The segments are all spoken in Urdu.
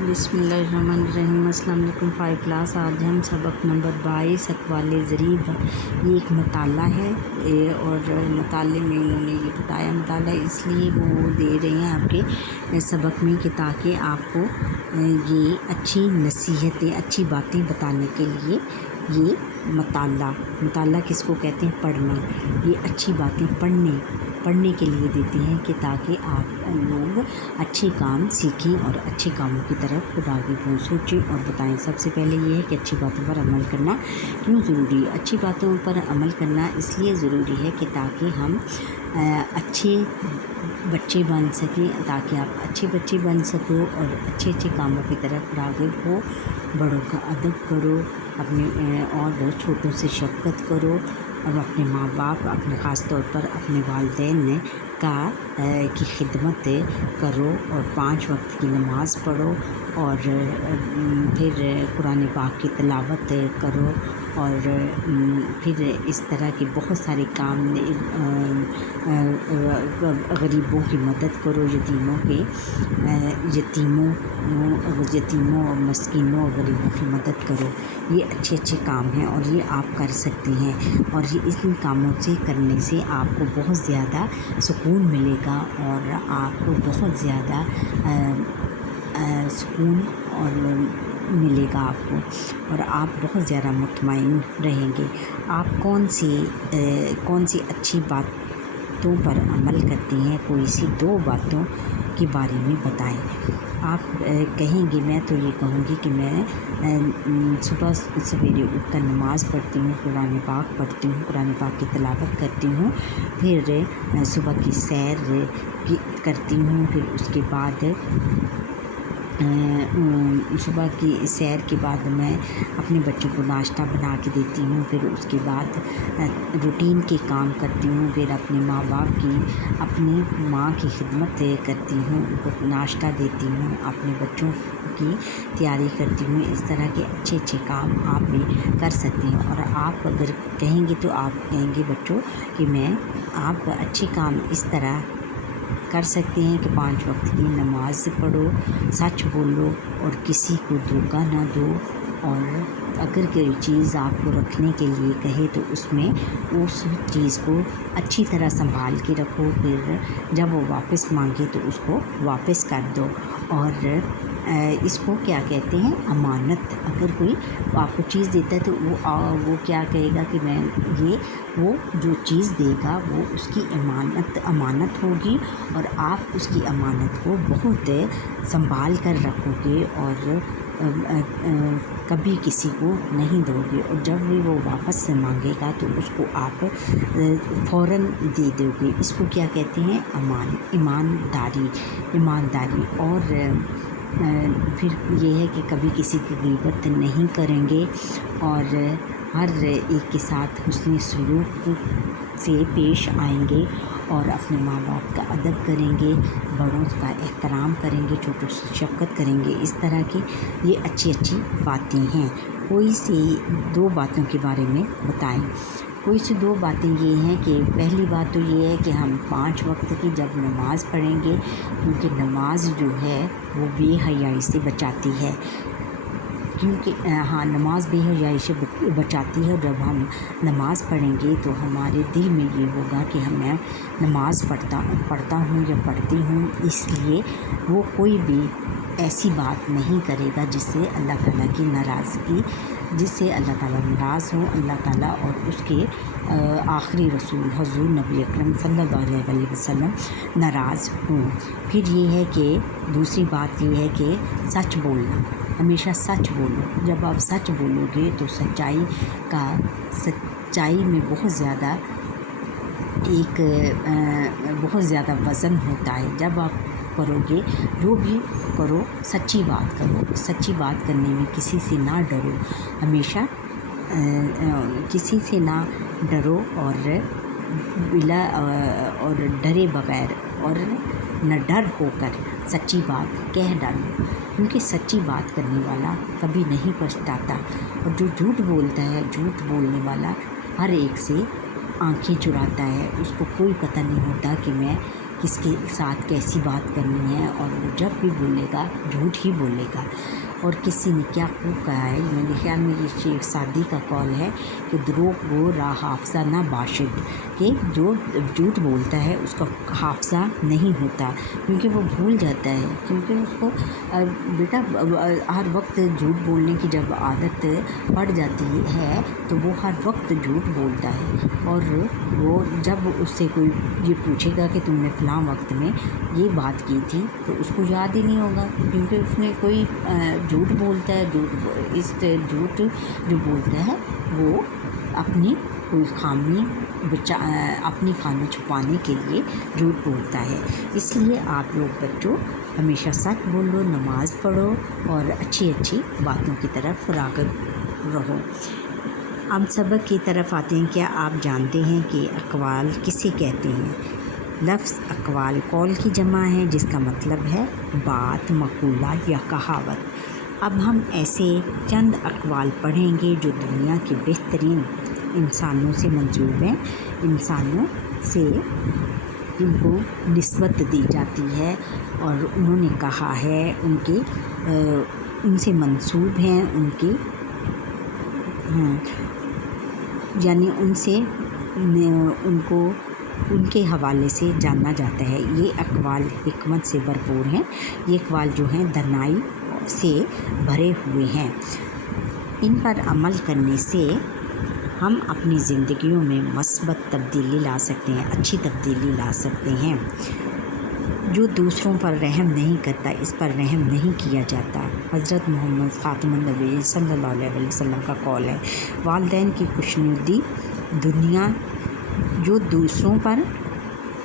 بسم اللہ الرحمن الرحیم۔ السلام علیکم 5 کلاس۔ آج ہم سبق نمبر 22 اقوال ضریب، یہ ایک مطالعہ ہے اور مطالعے میں انہوں نے یہ بتایا، مطالعہ اس لیے وہ دے رہے ہیں آپ کے سبق میں کہ تاکہ آپ کو یہ اچھی نصیحتیں، اچھی باتیں بتانے کے لیے یہ مطالعہ کس کو کہتے ہیں؟ پڑھنا۔ یہ اچھی باتیں پڑھنے کے لیے دیتے ہیں کہ تاکہ آپ لوگ اچھے کام سیکھیں اور اچھے کاموں کی طرف خود آگے سوچیں اور بتائیں۔ سب سے پہلے یہ ہے کہ اچھی باتوں پر عمل کرنا کیوں ضروری ہے؟ اچھی باتوں پر عمل کرنا اس لیے ضروری ہے کہ تاکہ ہم اچھے بچے بن سکیں، تاکہ آپ اچھے بچے بن سکو اور اچھے کاموں کی طرف راغب ہو۔ بڑوں کا ادب کرو، اپنے اور چھوٹوں سے شفقت کرو، اور اپنے ماں باپ، اپنے خاص طور پر اپنے والدین کی خدمت کرو، اور 5 وقت کی نماز پڑھو، اور پھر قرآن پاک کی تلاوت کرو، اور پھر اس طرح کے بہت سارے کام، غریبوں کی مدد کرو، یتیموں اور مسکینوں اور غریبوں کی مدد کرو۔ یہ اچھے کام ہیں اور یہ آپ کر سکتے ہیں، اور یہ ان کاموں سے کرنے سے آپ کو بہت زیادہ سکون ملے گا، اور آپ کو بہت زیادہ سکون اور ملے گا آپ کو، اور آپ بہت زیادہ مطمئن رہیں گے۔ آپ کون سی اچھی باتوں پر عمل کرتے ہیں؟ کوئی سی 2 باتوں کے بارے میں بتائیں۔ آپ کہیں گے، میں تو یہ کہوں گی کہ میں صبح سویرے اٹھ کر نماز پڑھتی ہوں، قرآن پاک پڑھتی ہوں، قرآن پاک کی تلاوت کرتی ہوں، پھر صبح کی سیر کرتی ہوں، پھر اس کے بعد صبح کی سیر کے بعد میں اپنے بچوں کو ناشتہ بنا کے دیتی ہوں، پھر اس کے بعد روٹین کے کام کرتی ہوں، پھر اپنے اپنی ماں کی خدمت کرتی ہوں، ان کو ناشتہ دیتی ہوں، اپنے بچوں کی تیاری کرتی ہوں۔ اس طرح کے اچھے کام آپ بھی کر سکتے ہیں، اور آپ اگر کہیں گے تو آپ کہیں گے بچوں کہ آپ اچھے کام اس طرح کر سکتے ہیں کہ 5 وقت کی نماز پڑھو، سچ بولو اور کسی کو دھوکہ نہ دو، اور اگر کوئی چیز آپ کو رکھنے کے لیے کہے تو اس چیز کو اچھی طرح سنبھال کے رکھو، پھر جب وہ واپس مانگے تو اس کو واپس کر دو، اور اس کو کیا کہتے ہیں؟ امانت۔ اگر کوئی آپ کو چیز دیتا ہے تو وہ کیا کہے گا کہ وہ جو چیز دے گا وہ اس کی امانت ہوگی، اور آپ اس کی امانت کو بہت سنبھال کر رکھو گے، اور کبھی کسی کو نہیں دو گے، اور جب بھی وہ واپس سے مانگے گا تو اس کو آپ فوراً دے دو گے۔ اس کو کیا کہتے ہیں؟ ایمانداری۔ اور پھر یہ ہے کہ کبھی کسی کی غیبت نہیں کریں گے، اور ہر ایک کے ساتھ حسن سلوک سے پیش آئیں گے، اور اپنے ماں باپ کا ادب کریں گے، بڑوں کا احترام کریں گے، چھوٹوں سے شفقت کریں گے۔ اس طرح کی یہ اچھی باتیں ہیں۔ کوئی سی 2 باتوں کے بارے میں بتائیں۔ کوئی سی 2 باتیں یہ ہیں کہ پہلی بات تو یہ ہے کہ ہم 5 وقت کی جب نماز پڑھیں گے، کیونکہ نماز جو ہے وہ بے حیائی سے بچاتی ہے، نماز بے حیائی سے بچاتی ہے، اور جب ہم نماز پڑھیں گے تو ہمارے دل میں یہ ہوگا کہ میں نماز پڑھتا ہوں یا پڑھتی ہوں، اس لیے وہ کوئی بھی ایسی بات نہیں کرے گا جس سے اللہ تعالیٰ کی ناراضگی، جس سے اللہ تعالیٰ ناراض ہوں، اللہ تعالیٰ اور اس کے آخری رسول حضور نبی اکرم صلی اللہ علیہ وسلم ناراض ہوں۔ پھر یہ ہے کہ دوسری بات یہ ہے کہ سچ بولنا، ہمیشہ سچ بولو۔ جب آپ سچ بولو گے تو سچائی میں بہت زیادہ وزن ہوتا ہے۔ جب آپ کرو گے، جو بھی کرو سچی بات کرو، سچی بات کرنے میں کسی سے نہ ڈرو، ہمیشہ کسی سے نہ ڈرو، اور ڈرے بغیر اور نہ ڈر ہو کر سچی بات کہہ ڈالو، کیونکہ سچی بات کرنے والا کبھی نہیں پچھتاتا، اور جو جھوٹ بولتا ہے، جھوٹ بولنے والا ہر ایک سے آنکھیں چراتا ہے، اس کو کوئی پتہ نہیں ہوتا کہ میں کس کے ساتھ کیسی بات کرنی ہے، اور وہ جب بھی بولے گا جھوٹ ہی بولے گا۔ اور کسی نے کیا خوب کہا ہے، میرے خیال میں یہ شیخ سعدی کا قول ہے کہ دروغ گو را حافظہ نہ باشد، کہ جو جھوٹ بولتا ہے اس کا حافظہ نہیں ہوتا، کیونکہ وہ بھول جاتا ہے، کیونکہ اس کو بیٹا ہر وقت جھوٹ بولنے کی جب عادت پڑ جاتی ہے تو وہ ہر وقت جھوٹ بولتا ہے، اور وہ جب اس سے کوئی یہ پوچھے گا کہ تم نے فلاں وقت میں یہ بات کی تھی تو اس کو یاد ہی نہیں ہوگا، کیونکہ اس نے کوئی جھوٹ بولتا ہے، جھوٹ جو بولتا ہے وہ اپنی کوئی خامی اپنی خامی چھپانے کے لیے جھوٹ بولتا ہے۔ اس لیے آپ لوگ بچوں ہمیشہ سچ بولو، نماز پڑھو اور اچھی اچھی باتوں کی طرف راغب رہو۔ ہم سبق کی طرف آتے ہیں۔ کیا آپ جانتے ہیں کہ اقوال کسے کہتے ہیں؟ لفظ اقوال قول کی جمع ہے جس کا مطلب ہے بات، مقولہ یا کہاوت۔ اب ہم ایسے چند اقوال پڑھیں گے جو دنیا کے بہترین انسانوں سے منسوب ہیں، انسانوں سے ان کو نسبت دی جاتی ہے اور انہوں نے کہا ہے، ان سے منسوب ہیں، یعنی ان کے حوالے سے جانا جاتا ہے۔ یہ اقوال حکمت سے بھرپور ہیں، یہ اقوال جو ہیں دانائی سے بھرے ہوئے ہیں۔ ان پر عمل کرنے سے ہم اپنی زندگیوں میں مثبت تبدیلی لا سکتے ہیں، اچھی تبدیلی لا سکتے ہیں۔ جو دوسروں پر رحم نہیں کرتا اس پر رحم نہیں کیا جاتا۔ حضرت محمد خاتم النبی صلی اللہ علیہ وسلم کا قول ہے، والدین کی خوشنودی دنیا، جو دوسروں پر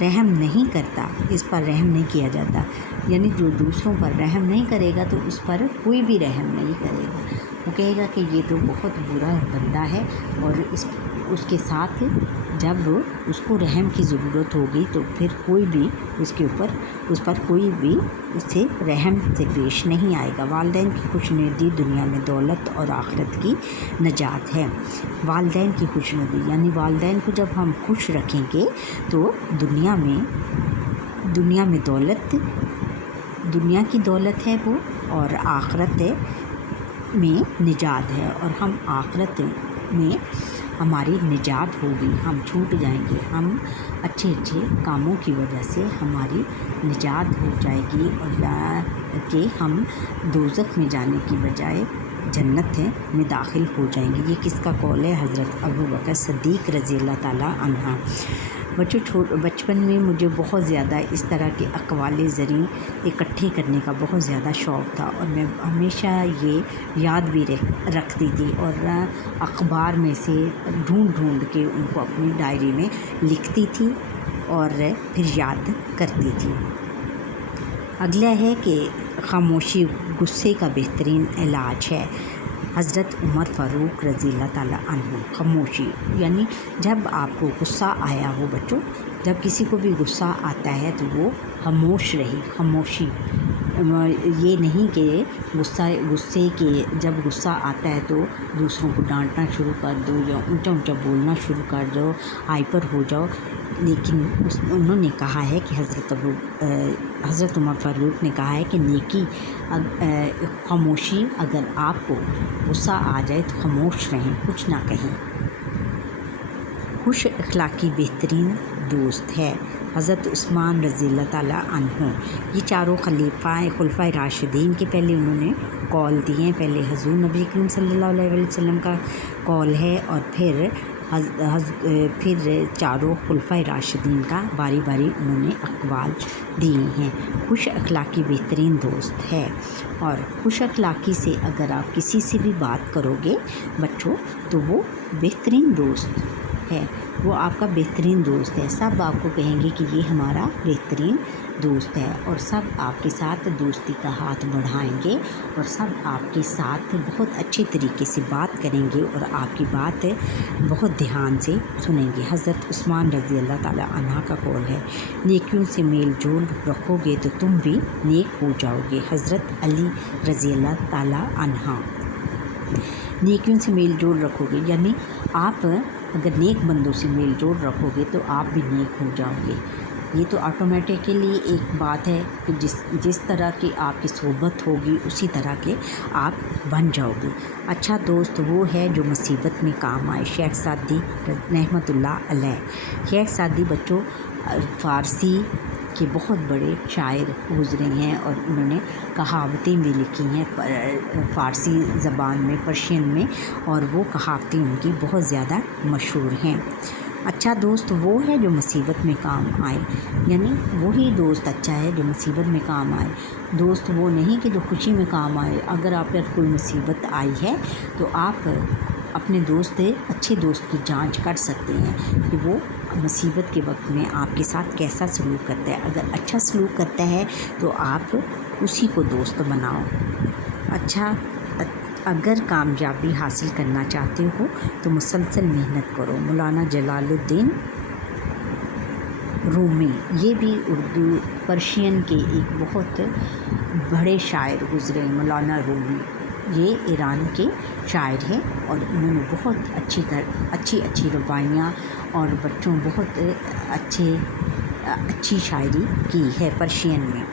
رحم نہیں کرتا اس پر رحم نہیں کیا جاتا، یعنی جو دوسروں پر رحم نہیں کرے گا تو اس پر کوئی بھی رحم نہیں کرے گا، وہ کہے گا کہ یہ تو بہت برا بندہ ہے، اور اس کے ساتھ جب اس کو رحم کی ضرورت ہوگی تو پھر کوئی بھی اس پر کوئی بھی اس سے رحم سے پیش نہیں آئے گا۔ والدین کی خوشنودی دنیا میں دولت اور آخرت کی نجات ہے۔ والدین کی خوشنودی یعنی والدین کو جب ہم خوش رکھیں گے تو دنیا میں دنیا کی دولت ہے وہ، اور آخرت میں نجات ہے، اور ہم آخرت میں ہماری نجات ہوگی، ہم چھوٹ جائیں گے، ہم اچھے کاموں کی وجہ سے ہماری نجات ہو جائے گی، اور کہ ہم دوزخ میں جانے کی بجائے جنت میں داخل ہو جائیں گے۔ یہ کس کا قول ہے؟ حضرت ابوبکر صدیق رضی اللہ تعالیٰ عنہ۔ بچپن میں مجھے بہت زیادہ اس طرح کے اقوال زریں اکٹھے کرنے کا بہت زیادہ شوق تھا، اور میں ہمیشہ یہ یاد بھی رکھتی تھی، اور اخبار میں سے ڈھونڈ کے ان کو اپنی ڈائری میں لکھتی تھی اور پھر یاد کرتی تھی۔ اگلا ہے کہ خاموشی غصے کا بہترین علاج ہے۔ حضرت عمر فاروق رضی اللہ تعالیٰ عنہ۔ خاموشی یعنی جب آپ کو غصہ آیا ہو بچوں، جب کسی کو بھی غصہ آتا ہے تو وہ خاموش رہے۔ خاموشی یہ نہیں کہ غصے کے جب غصہ آتا ہے تو دوسروں کو ڈانٹنا شروع کر دو یا اونچا بولنا شروع کر دو، ہائپر ہو جاؤ، لیکن انہوں نے کہا ہے کہ حضرت عمر فاروق نے کہا ہے کہ نیکی خاموشی، اگر آپ کو غصہ آ جائے تو خاموش رہیں، کچھ نہ کہیں۔ خوش اخلاقی بہترین دوست ہے۔ حضرت عثمان رضی اللہ تعالیٰ عنہ۔ یہ چاروں خلفائے راشدین کے پہلے انہوں نے قول دیے ہیں، پہلے حضور نبی کریم صلی اللہ علیہ وسلم کا قول ہے، اور پھر چاروں خلفائے راشدین کا باری باری انہوں نے اقوال دیے ہیں۔ خوش اخلاقی بہترین دوست ہے، اور خوش اخلاقی سے اگر آپ کسی سے بھی بات کرو گے بچوں تو وہ بہترین دوست ہے، وہ آپ کا بہترین دوست ہے۔ سب آپ کو کہیں گے کہ یہ ہمارا بہترین دوست ہے، اور سب آپ کے ساتھ دوستی کا ہاتھ بڑھائیں گے، اور سب آپ کے ساتھ بہت اچھے طریقے سے بات کریں گے، اور آپ کی بات بہت دھیان سے سنیں گے۔ حضرت عثمان رضی اللہ تعالیٰ عنہ کا قول ہے، نیکیوں سے میل جول رکھو گے تو تم بھی نیک ہو جاؤ گے۔ حضرت علی رضی اللہ تعالیٰ عنہ۔ نیکیوں سے میل جول رکھو گے یعنی آپ اگر نیک بندوں سے میل جول رکھو گے تو آپ بھی نیک ہو جاؤ گے۔ یہ تو آٹومیٹکلی ایک بات ہے کہ جس طرح کی آپ کی صحبت ہوگی اسی طرح کے آپ بن جاؤ گے۔ اچھا دوست وہ ہے جو مصیبت میں کام آئے۔ شیخ سعدی رحمۃ اللہ علیہ۔ شیخ سعدی بچوں فارسی کے بہت بڑے شاعر گزرے ہیں اور انہوں نے کہاوتیں بھی لکھی ہیں فارسی زبان میں، پرشین میں، اور وہ کہاوتیں ان کی بہت زیادہ مشہور ہیں۔ اچھا دوست وہ ہے جو مصیبت میں کام آئے، یعنی وہی دوست اچھا ہے جو مصیبت میں کام آئے۔ دوست وہ نہیں کہ جو خوشی میں کام آئے۔ اگر آپ پر کوئی مصیبت آئی ہے تو آپ اپنے اچھے دوست کی جانچ کر سکتے ہیں کہ وہ مصیبت کے وقت میں آپ کے ساتھ کیسا سلوک کرتا ہے۔ اگر اچھا سلوک کرتا ہے تو آپ اسی کو دوست بناؤ۔ اچھا اگر کامیابی حاصل کرنا چاہتے ہو تو مسلسل محنت کرو۔ مولانا جلال الدین رومی، یہ بھی اردو پرشین کے ایک بہت بڑے شاعر گزرے ہیں۔ مولانا رومی یہ ایران کے شاعر ہیں اور انہوں نے بہت اچھی روایاں اور بچوں بہت اچھی شاعری کی ہے پرشین میں۔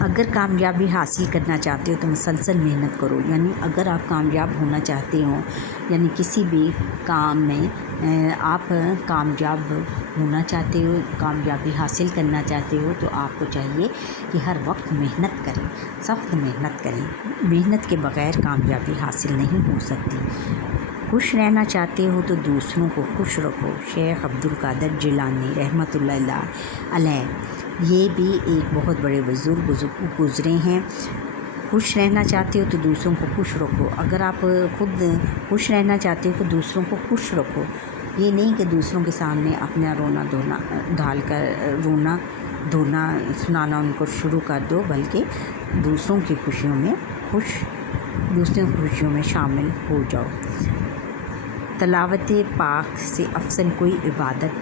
اگر کامیابی حاصل کرنا چاہتے ہو تو مسلسل محنت کرو، یعنی اگر آپ کامیاب ہونا چاہتے ہو، یعنی کسی بھی کام میں آپ کامیاب ہونا چاہتے ہو، کامیابی حاصل کرنا چاہتے ہو تو آپ کو چاہیے کہ ہر وقت محنت کریں، سخت محنت کریں۔ محنت کے بغیر کامیابی حاصل نہیں ہو سکتی۔ خوش رہنا چاہتے ہو تو دوسروں کو خوش رکھو۔ شیخ عبد القادر جیلانی رحمۃ اللہ علیہ، یہ بھی ایک بہت بڑے بزرگ گزرے ہیں۔ خوش رہنا چاہتے ہو تو دوسروں کو خوش رکھو۔ اگر آپ خود خوش رہنا چاہتے ہو تو دوسروں کو خوش رکھو۔ یہ نہیں کہ دوسروں کے سامنے اپنا رونا دھونا سنانا ان کو شروع کر دو، بلکہ دوسروں کی خوشیوں میں شامل ہو جاؤ۔ تلاوت پاک سے افضل کوئی عبادت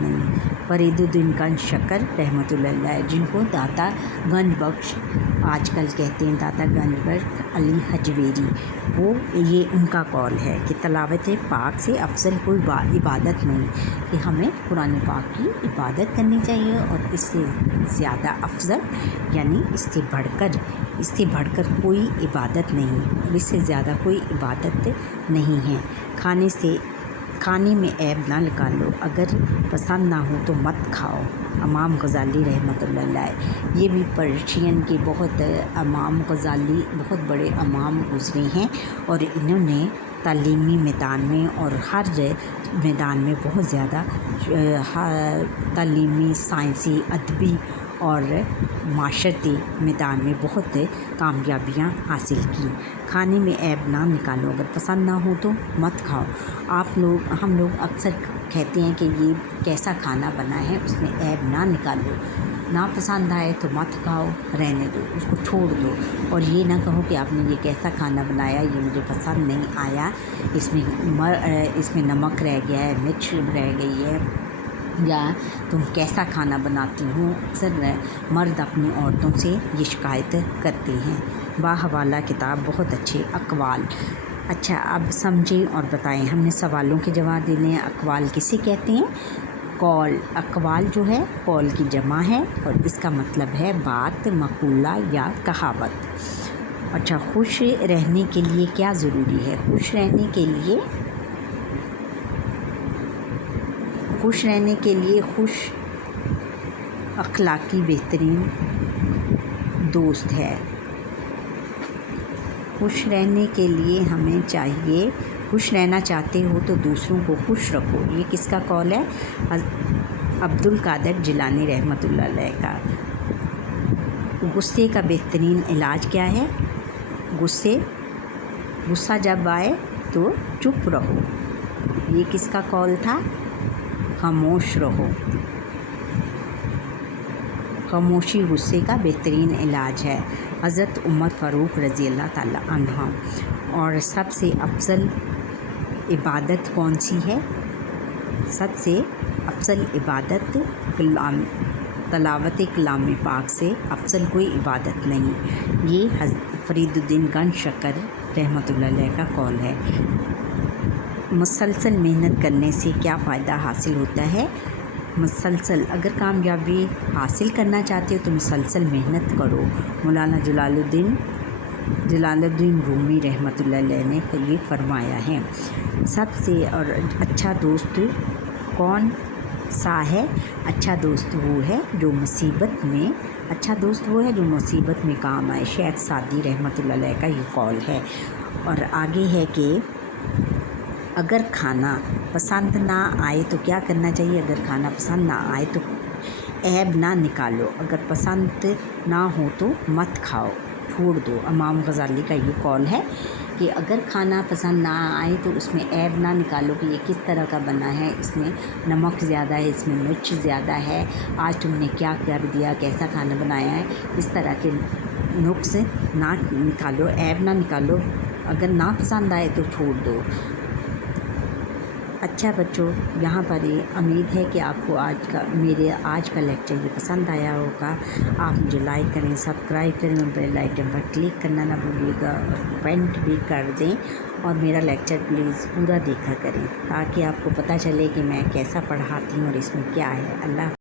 نہیں۔ فرید الدین گنج شکر رحمۃ اللہ علیہ، جن کو داتا گنج بخش آج کل کہتے ہیں، داتا گنج بخش علی حجویری، یہ ان کا قول ہے کہ تلاوت پاک سے افضل کوئی عبادت نہیں، کہ ہمیں قرآن پاک کی عبادت کرنی چاہیے، اور اس سے زیادہ افضل یعنی اس سے بڑھ کر کوئی عبادت نہیں، اور اس سے زیادہ کوئی عبادت نہیں ہے۔ کھانے میں عیب نہ نکالو، اگر پسند نہ ہو تو مت کھاؤ۔ امام غزالی رحمۃ اللہ علیہ، یہ بھی پرشین کے امام غزالی بہت بڑے امام گزرے ہیں، اور انہوں نے تعلیمی میدان میں اور ہر میدان میں بہت زیادہ تعلیمی، سائنسی، ادبی اور معاشرتی میدان میں بہت کامیابیاں حاصل کی۔ کھانے میں عیب نہ نکالو، اگر پسند نہ ہو تو مت کھاؤ۔ ہم لوگ اکثر کہتے ہیں کہ یہ کیسا کھانا بنا ہے، اس میں عیب نہ نکالو، نہ پسند آئے تو مت کھاؤ، رہنے دو، اس کو چھوڑ دو، اور یہ نہ کہو کہ آپ نے یہ کیسا کھانا بنایا، یہ مجھے پسند نہیں آیا، اس میں نمک رہ گیا ہے، مرچ رہ گئی ہے، یا تم کیسا کھانا بناتی ہو۔ اکثر مرد اپنی عورتوں سے یہ شکایت کرتے ہیں۔ باحوالہ کتاب، بہت اچھے اقوال۔ اچھا اب سمجھیں اور بتائیں، ہم نے سوالوں کے جواب دینے ہیں۔ اقوال کسے کہتے ہیں؟ قول۔ اقوال جو ہے قول کی جمع ہے، اور اس کا مطلب ہے بات، مقولہ یا کہاوت۔ اچھا خوش رہنے کے لیے کیا ضروری ہے؟ خوش رہنے کے لیے خوش اخلاقی بہترین دوست ہے۔ خوش رہنے کے لیے ہمیں چاہیے، خوش رہنا چاہتے ہو تو دوسروں کو خوش رکھو۔ یہ کس کا قول ہے؟ عبد القادر جیلانی رحمۃ اللہ علیہ کا۔ غصے کا بہترین علاج کیا ہے؟ غصہ جب آئے تو چپ رہو۔ یہ کس کا قول تھا؟ خاموش رہو۔ خاموشی غصے کا بہترین علاج ہے۔ حضرت عمر فاروق رضی اللہ تعالیٰ عنہ۔ اور سب سے افضل عبادت کون سی ہے؟ سب سے افضل عبادت تلاوت کلام پاک سے افضل کوئی عبادت نہیں۔ یہ فرید الدین گنج شکر رحمۃ اللہ علیہ کا قول ہے۔ مسلسل محنت کرنے سے کیا فائدہ حاصل ہوتا ہے؟ مسلسل اگر کامیابی حاصل کرنا چاہتے ہو تو مسلسل محنت کرو۔ مولانا جلال الدین رومی رحمۃ اللہ علیہ نے یہ فرمایا ہے۔ سب سے اور اچھا دوست کون سا ہے؟ اچھا دوست وہ ہے جو مصیبت میں کام آئے۔ شیخ سعدی رحمۃ اللہ علیہ کا یہ قول ہے۔ اور آگے ہے کہ اگر کھانا پسند نہ آئے تو کیا کرنا چاہیے؟ اگر کھانا پسند نہ آئے تو عیب نہ نکالو، اگر پسند نہ ہو تو مت کھاؤ، چھوڑ دو۔ امام غزالی کا یہ قول ہے کہ اگر کھانا پسند نہ آئے تو اس میں عیب نہ نکالو کہ یہ کس طرح کا بنا ہے، اس میں نمک زیادہ ہے، اس میں مرچ زیادہ ہے، آج تم نے کیا کر دیا، کیسا کھانا بنایا ہے، اس طرح کے نقص نہ نکالو، عیب نہ نکالو، اگر نہ پسند آئے تو چھوڑ دو۔ اچھا بچوں، یہاں پر یہ امید ہے کہ آپ کو میرے آج کا لیکچر یہ پسند آیا ہوگا۔ آپ مجھے لائک کریں، سبسکرائب کریں، بیل آئیکن پر کلک کرنا نہ بھولیے گا، اور کمنٹ بھی کر دیں، اور میرا لیکچر پلیز پورا دیکھا کریں تاکہ آپ کو پتہ چلے کہ میں کیسا پڑھاتی ہوں اور اس میں کیا ہے۔ اللہ